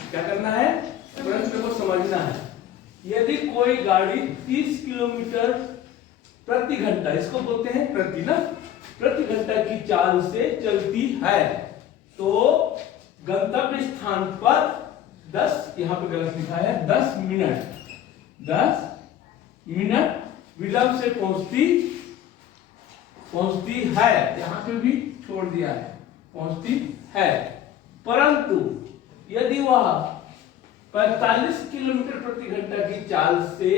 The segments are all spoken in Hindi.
क्या करना है, प्रश्न को समझना है। यदि कोई गाड़ी 30 किलोमीटर प्रति घंटा, इसको बोलते हैं प्रति ना, प्रति घंटा की चाल से चलती है तो गंतव्य स्थान पर 10, यहाँ पे गलत लिखा है, 10 मिनट विलंब से पहुंचती है, यहाँ पे भी छोड़ दिया है, पहुंचती है। परंतु यदि वह 45 किलोमीटर प्रति घंटा की चाल से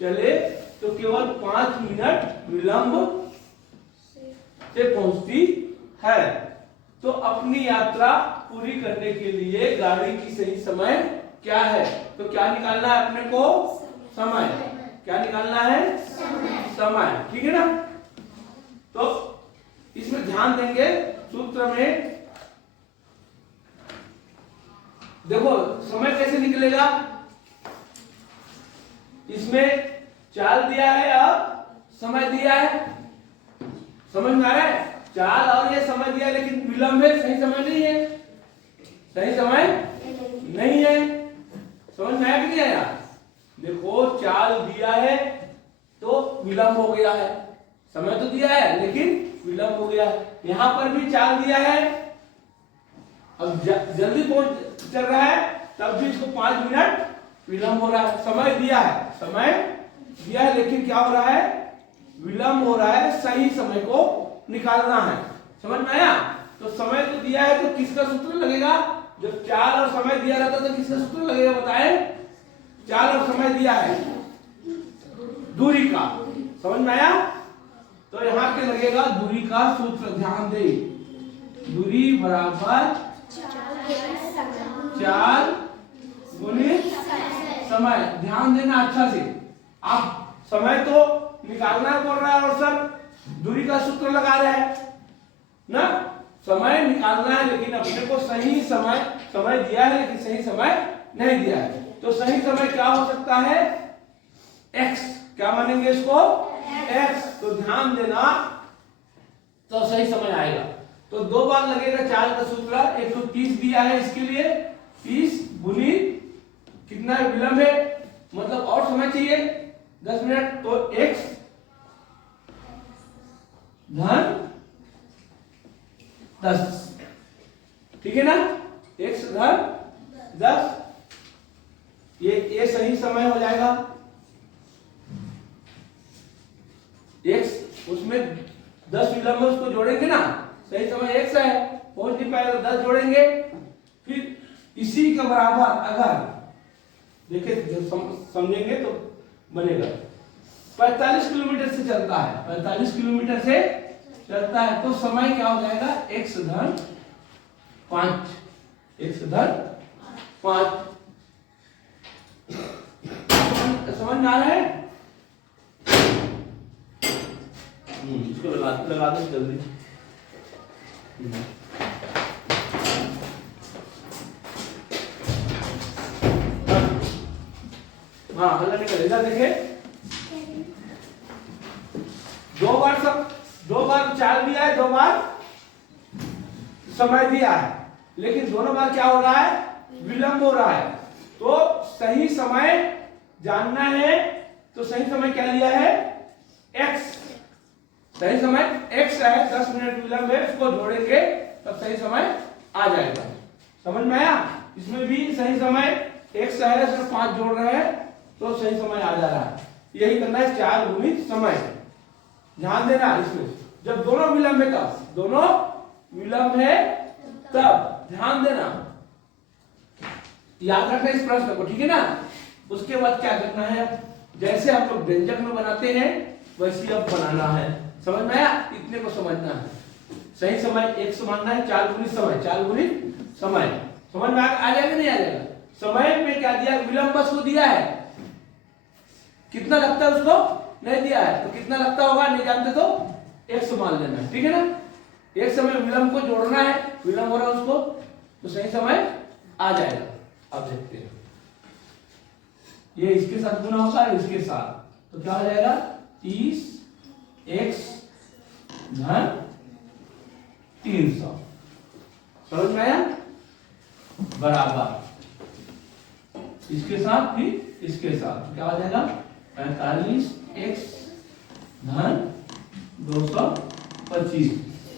चले तो केवल 5 मिनट विलंब से पहुंचती है। तो अपनी यात्रा पूरी करने के लिए गाड़ी की सही समय क्या है, तो क्या निकालना है अपने को, समय। क्या निकालना है, समय। ठीक है ना। तो इसमें ध्यान देंगे, सूत्र में देखो समय कैसे निकलेगा, इसमें चाल दिया है और समय दिया है, समझ में आ रहा है। चाल और ये समय दिया है लेकिन विलंब है, सही समय नहीं है, सही समय नहीं है। समझ में आया कि नहीं आया। देखो चाल दिया है तो विलंब हो गया है, समय तो दिया है लेकिन विलंब हो गया है। यहां पर भी चाल दिया है, अब जल्दी पहुंच चल रहा है तब भी इसको 5 मिनट विलंब हो रहा है। समय दिया है, समय दिया है लेकिन क्या हो रहा है, विलंब हो रहा है। सही समय को निकालना है, समझ में आया। तो समय तो दिया है तो किसका सूत्र लगेगा, जब चाल और समय दिया रहता तो किसका सूत्र लगेगा बताएं। चाल और समय दिया है, दूरी का, समझ में आया। तो यहां के लगेगा दूरी का सूत्र, ध्यान दे, दूरी बराबर चाल गुणित समय। ध्यान देना अच्छा से, आप समय तो निकालना बोल रहा है और सर दूरी का सूत्र लगा रहे हैं ना। समय निकालना है लेकिन अपने को सही समय दिया है लेकिन सही समय नहीं दिया है। तो सही समय क्या हो सकता है, x, क्या मानेंगे इसको, x। तो ध्यान देना, तो सही समय आएगा। तो 2 बार लगेगा चाल का सूत्र, 130 दिया है इसके लिए, 30 गुणित कितना विलंब है, मतलब और समय चाहिए 10 मिनट, तो x धन 10, ठीक है ना, x धन 10, ये सही समय हो जाएगा। x उसमें 10 विलंब उसको जोड़ेंगे ना, सही समय x है, पहुंच नहीं पाएगा 10 जोड़ेंगे, फिर इसी के बराबर अगर देखिए समझेंगे तो बनेगा। 45 किलोमीटर से चलता है, 45 किलोमीटर से चलता है तो समय क्या हो जाएगा, x धन 5, x धन 5। समझ में आ रहा है। इसको लगा दो जल्दी। हाँ हल्ला निकल, इधर देखे, 2 बार चाल दिया है, 2 बार समय दिया है, लेकिन दोनों बार क्या हो रहा है, विलंब हो रहा है। तो सही समय जानना है, तो सही समय क्या लिया है, x। सही समय x है, 10 मिनट विलंब है, उसको जोड़ेंगे तब सही समय आ जाएगा। समझ में आया। इसमें भी सही समय x है, इसमें 5 जोड़ रहे हैं तो सही समय आ जा रहा है। यही करना है, 4 गुणित समय। ध्यान देना, इसमें जब दोनों विलंब है तब, दोनों विलंब है तब ध्यान देना, याद रखना इस प्रश्न को, ठीक है ना। उसके बाद क्या करना है, जैसे हम लोग व्यंजक में बनाते हैं वैसे अब बनाना है। समझ में आया, इतने को समझना है। सही समय एक मानना है, 4 गुणित समय, 4 गुणित समय। समझ में आ जाएगा नहीं आ जाएगा। समय में क्या दिया, विलंब बस को दिया है, कितना लगता है उसको नहीं दिया है, तो कितना लगता होगा नहीं जानते तो 100 मान लेना है, ठीक है ना। एक समय विलंब को जोड़ना है, विलंब हो रहा है उसको, तो सही समय आ जाएगा। अब देखते हैं, ये इसके साथ गुना होगा, इसके साथ, तो क्या हो जाएगा, 30x धन 300। समझ में आया, बराबर इसके साथ फिर इसके साथ क्या हो जाएगा 45x धन 225।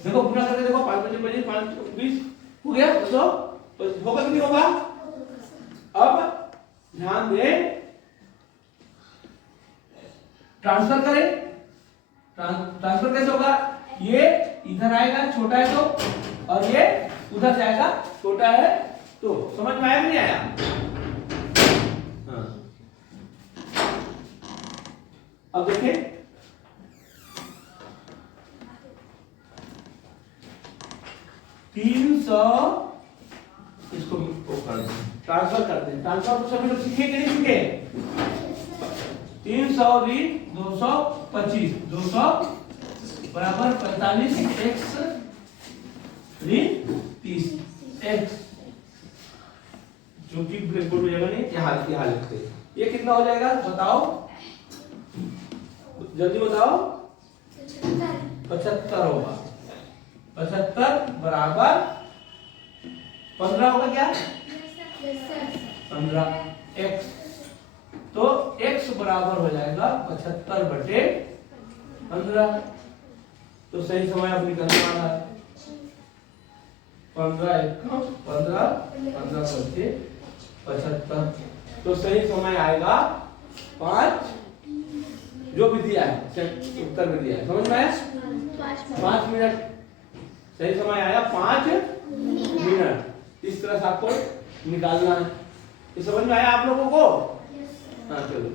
देखो गुना करके देखो 5 × 25 5 × 20 हो गया 200 होगा कि नहीं होगा। अब ध्यान दें ट्रांसफर करें। ट्रांसफर कैसे होगा, ये इधर आएगा छोटा है तो और ये उधर जाएगा छोटा है तो, समझ में आया नहीं आया। हाँ। अब देखिए 300 इसको ट्रांसफर करते हैं। ट्रांसफर तो सभी लोग सीखे कि नहीं सीखे। 300 भी 225 200 बराबर 45x ऋण 30x, जो कि ब्लैक बोर्ड में जगह नहीं यहाँ लिखते हैं। ये कितना हो जाएगा बताओ, जल्दी बताओ। 75 होगा। 75 बराबर 15 होगा क्या 15x, तो x बराबर हो जाएगा 75/15। तो सही समय अब निकलने वाला है 15 15 15 75। तो सही समय आएगा 5, जो भी दिया है उत्तर में दिया है, समझ में आया 5 मिनट। सही समय आया 5 मिनट। इस तरह से आपको निकालना है। ये समझ में आया आप लोगों को। हाँ चलो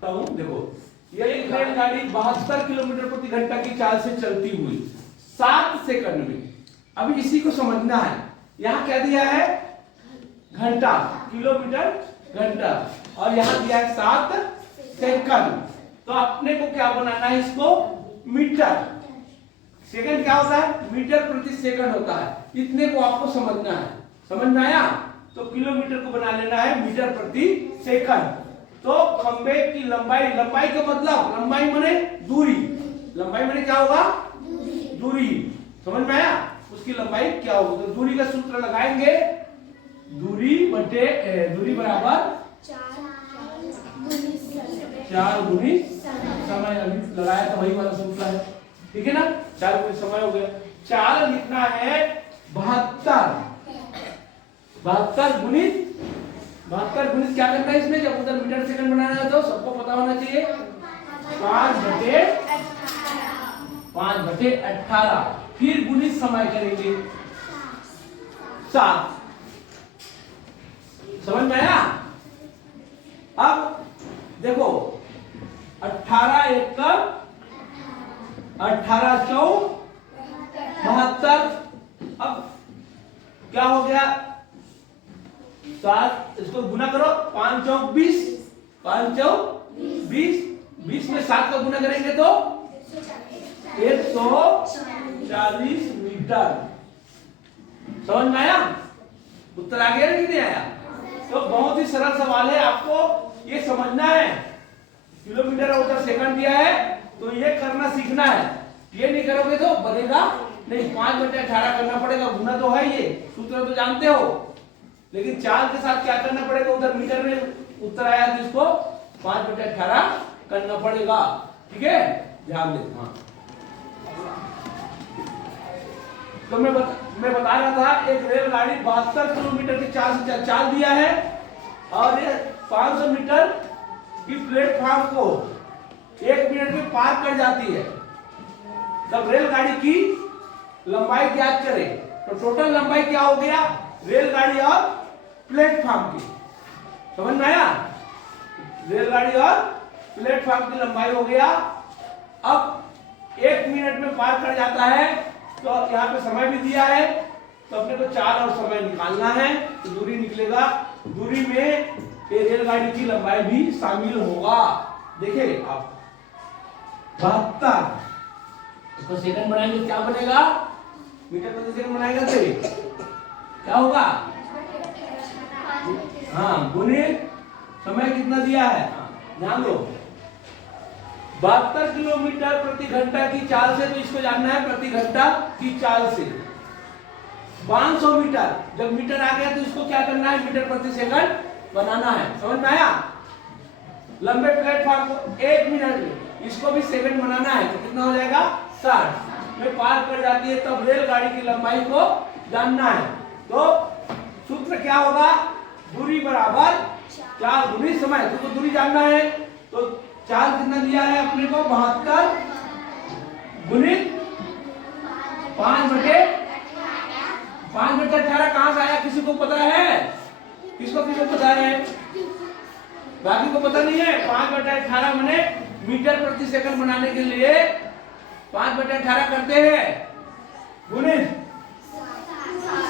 तो देखो, ये एक रेलगाड़ी 72 किलोमीटर प्रति घंटा की चाल से चलती हुई 7 सेकंड में, अभी इसी को समझना है। यहाँ क्या दिया है घंटा, किलोमीटर घंटा, और यहाँ दिया है 7 सेकंड। तो अपने को क्या बनाना है इसको मीटर। सेकंड क्या होता है मीटर प्रति सेकंड होता है। इतने को आपको समझना है। समझ में आया। तो किलोमीटर को बना लेना है मीटर प्रति सेकंड। तो खंबे की लंबाई, लंबाई का मतलब लंबाई माने दूरी, लंबाई माने क्या होगा दूरी। समझ में आया। उसकी लंबाई क्या होगी, तो दूरी का सूत्र लगाएंगे, दूरी बराबर 4 गुनी समय। अभी लगाया तो वही वाला सूत्र है, ठीक है ना। 4 गुनी समय हो गया। चाल लिखना है 72 गुणित क्या करना है इसमें, जब उधर मीटर सेकंड बनाना है तो सबको पता होना चाहिए 5/18। फिर गुणित समय करेंगे 7। समझ में आया। अब देखो 18 × 18 × 72। अब क्या हो गया 7, इसको गुना करो 5 × 20 5 × 20 20 में 7 का गुना करेंगे तो 140 मीटर। समझ में आया। उत्तर आ गया कि नहीं आया। तो बहुत ही सरल सवाल है, आपको ये समझना है। किलोमीटर और उधर सेकंड दिया है तो ये करना सीखना है। ये नहीं करोगे तो बनेगा नहीं। 5/18 करना पड़ेगा, गुना तो है, ये सूत्र तो जानते हो, लेकिन चाल के साथ क्या करना पड़ेगा। उधर मीटर में उत्तर आया तो इसको 5/18 करना पड़ेगा, ठीक है। ध्यान दे। हाँ तो मैं बता रहा था, एक रेलगाड़ी 72 किलोमीटर की चाल दिया है और ये 500 मीटर की प्लेटफॉर्म को 1 मिनट में पार कर जाती है। तब रेलगाड़ी की लंबाई ज्ञात करें। तो टोटल लंबाई क्या हो गया रेलगाड़ी और प्लेटफॉर्म की। समझ में आया। रेलगाड़ी और प्लेटफॉर्म की लंबाई हो गया। अब 1 मिनट में पार कर जाता है, तो यहाँ पे समय भी दिया है, तो अपने को चाल और समय निकालना है। तो दूरी निकलेगा, दूरी में ये रेलगाड़ी की लंबाई भी शामिल होगा। देखिए आप 72 इसको सेकंड बनाएंगे क्या बनेगा, मीटर प्रति सेकंड बनाएगा तो क्या होगा, हाँ गुणित समय कितना दिया है, ध्यान दो 72 किलोमीटर प्रति घंटा की चाल से, तो इसको जानना है प्रति घंटा की चाल से। 500 मीटर। जब मीटर आ गया तो इसको क्या करना है, मीटर प्रति सेकंड बनाना है। समझ में आया? लंबे प्लेटफॉर्म को 1 मिनट में इसको भी सेकंड बनाना है तो कितना हो जाएगा, 60 में पार कर जाती है। तब रेलगाड़ी की लंबाई को जानना है। तो सूत्र क्या होगा, दूरी बराबर चाल गुनी समय। तो दूरी जानना है तो चाल कितना दिया है अपने को, 72 गुणित 5/18 कहां से आया, किसी को पता है? किसको पता है? बाकी को पता नहीं है। 5/18 मैंने मीटर प्रति सेकंड बनाने के लिए 5/18 करते हैं गुणित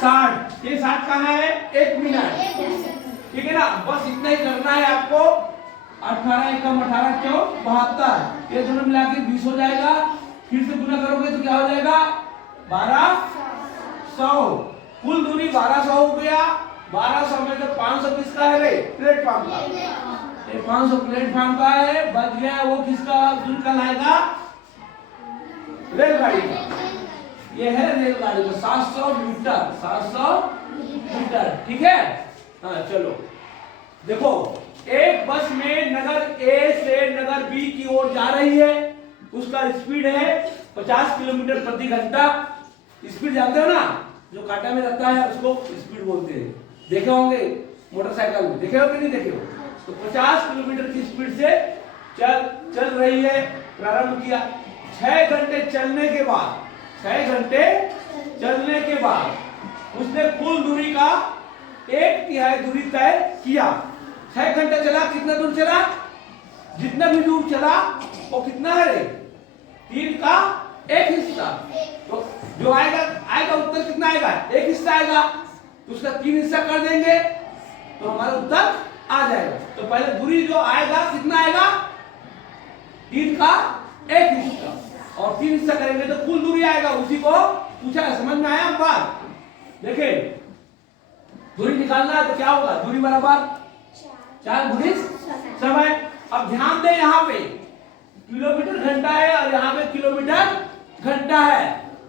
60। ये 60 कहाँ है, 1 मिनट। ठीक है ना, बस इतना ही करना है आपको। 18 एकम 18 क्यों 72, ये दोनों मिला के 20 हो जाएगा। फिर से गुना करोगे तो क्या हो जाएगा, 1200। कुल दूरी 1200 हो गया। 1200 में तो 500 किसका है रे, प्लेटफॉर्म का। ये 500 प्लेटफॉर्म का है, बच गया वो किसका, दूरी का लाएगा, रेलगाड़ी का। ये है रेलगाड़ी का 700 मीटर, 700 मीटर। ठीक है, हाँ चलो देखो, एक बस में नगर ए से नगर बी की ओर जा रही है। उसका स्पीड है 50 किलोमीटर प्रति घंटा। स्पीड जानते हो ना, जो कांटा में रहता है उसको स्पीड बोलते हैं। देखे होंगे मोटरसाइकिल में, देखे हो कि नहीं देखे हो? तो 50 किलोमीटर की स्पीड से चल रही है। प्रारंभ किया 6 घंटे चलने के बाद, 6 घंटे चलने के बाद उसने कुल दूरी का 1/3 दूरी तय किया। 6 घंटे चला, कितना दूर चला, जितना भी दूर चला वो कितना है रे, 3 का 1 हिस्सा। तो जो आएगा उत्तर कितना आएगा, 1 हिस्सा आएगा। तो उसका 3 हिस्सा कर देंगे तो हमारा उत्तर आ जाएगा। तो पहले दूरी जो आएगा कितना आएगा, 3 का 1 हिस्सा, और 3 हिस्सा करेंगे तो कुल दूरी आएगा। उसी को पूछा है, समझ में आया बात? देखिए दूरी निकालना है तो क्या होगा, दूरी बराबर 4 गुणित समय। अब ध्यान दें, यहाँ पे किलोमीटर घंटा है और यहाँ पे किलोमीटर घंटा है,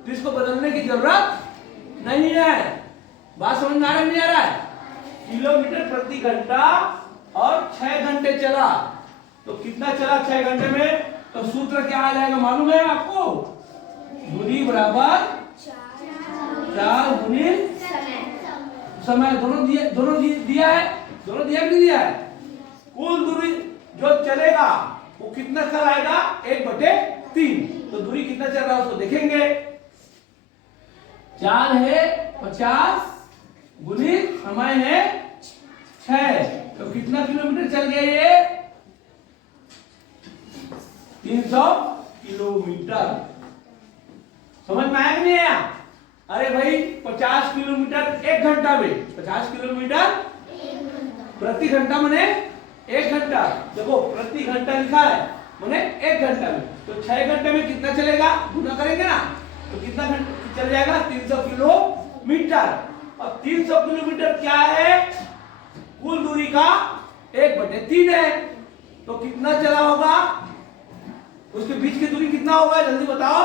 तो इसको बदलने की जरूरत नहीं है। बात समझ में आ रहा है, नहीं आ रहा है? किलोमीटर प्रति घंटा और 6 घंटे चला, तो कितना चला 6 घंटे में, तो सूत्र क्या आ जाएगा मालूम है आपको, दूरी बराबर 4 गुणित समय। दोनों दिया है, दोनों दिया कि नहीं दिया है? कुल दूरी जो चलेगा वो कितना चलाएगा, 1/3। तो दूरी कितना चल रहा है उसको देखेंगे। चाल है 50 गुणित समय है 6, तो कितना किलोमीटर चल गया ये, 300 किलोमीटर। समझ में आया कि नहीं आया? अरे भाई 50 किलोमीटर 1 घंटा में, 50 किलोमीटर प्रति घंटा माने 1 घंटा। देखो प्रति घंटा लिखा है माने 1 घंटा में, तो 6 घंटे में कितना चलेगा, गुना करेंगे ना तो कितना घंटा चल जाएगा, 300 किलोमीटर। और 300 किलोमीटर क्या है, कुल दूरी का 1/3 है। तो कितना चला होगा, उसके बीच की दूरी कितना होगा, जल्दी बताओ।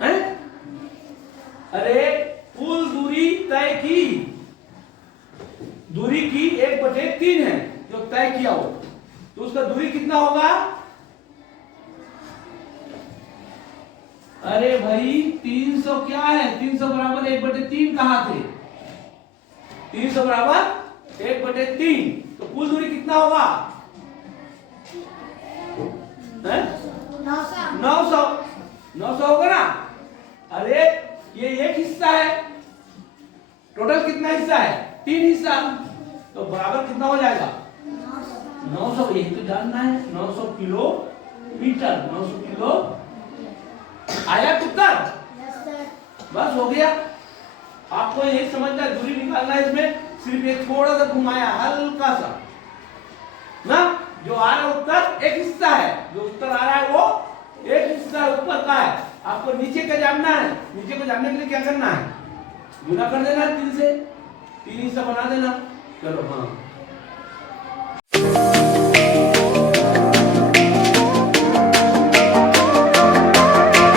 है? अरे कुल दूरी तय की, दूरी की 1/3 है जो तय किया हो, तो उसका दूरी कितना होगा। अरे भाई 300 क्या है, 300 बराबर 1/3 कहां थे, 300 बराबर 1/3, तो कुल दूरी कितना होगा, 900 होगा ना। अरे ये एक हिस्सा है, टोटल कितना हिस्सा है, 3 हिस्सा, तो बराबर कितना हो जाएगा 900। यही तो जानना है, 900 किलोमीटर, 900 किलो आया उत्तर। बस हो गया, आपको यही समझना है, दूरी निकालना है। इसमें सिर्फ एक थोड़ा सा घुमाया, हल्का सा ना, जो आ रहा उत्तर एक हिस्सा है, जो उत्तर आ रहा है वो एक हिस्सा ऊपर का है। आपको नीचे का जानना है, नीचे को जानने के लिए क्या करना है, गुना कर देना 3 से, 3 हिस्सा बना देना। चलो हाँ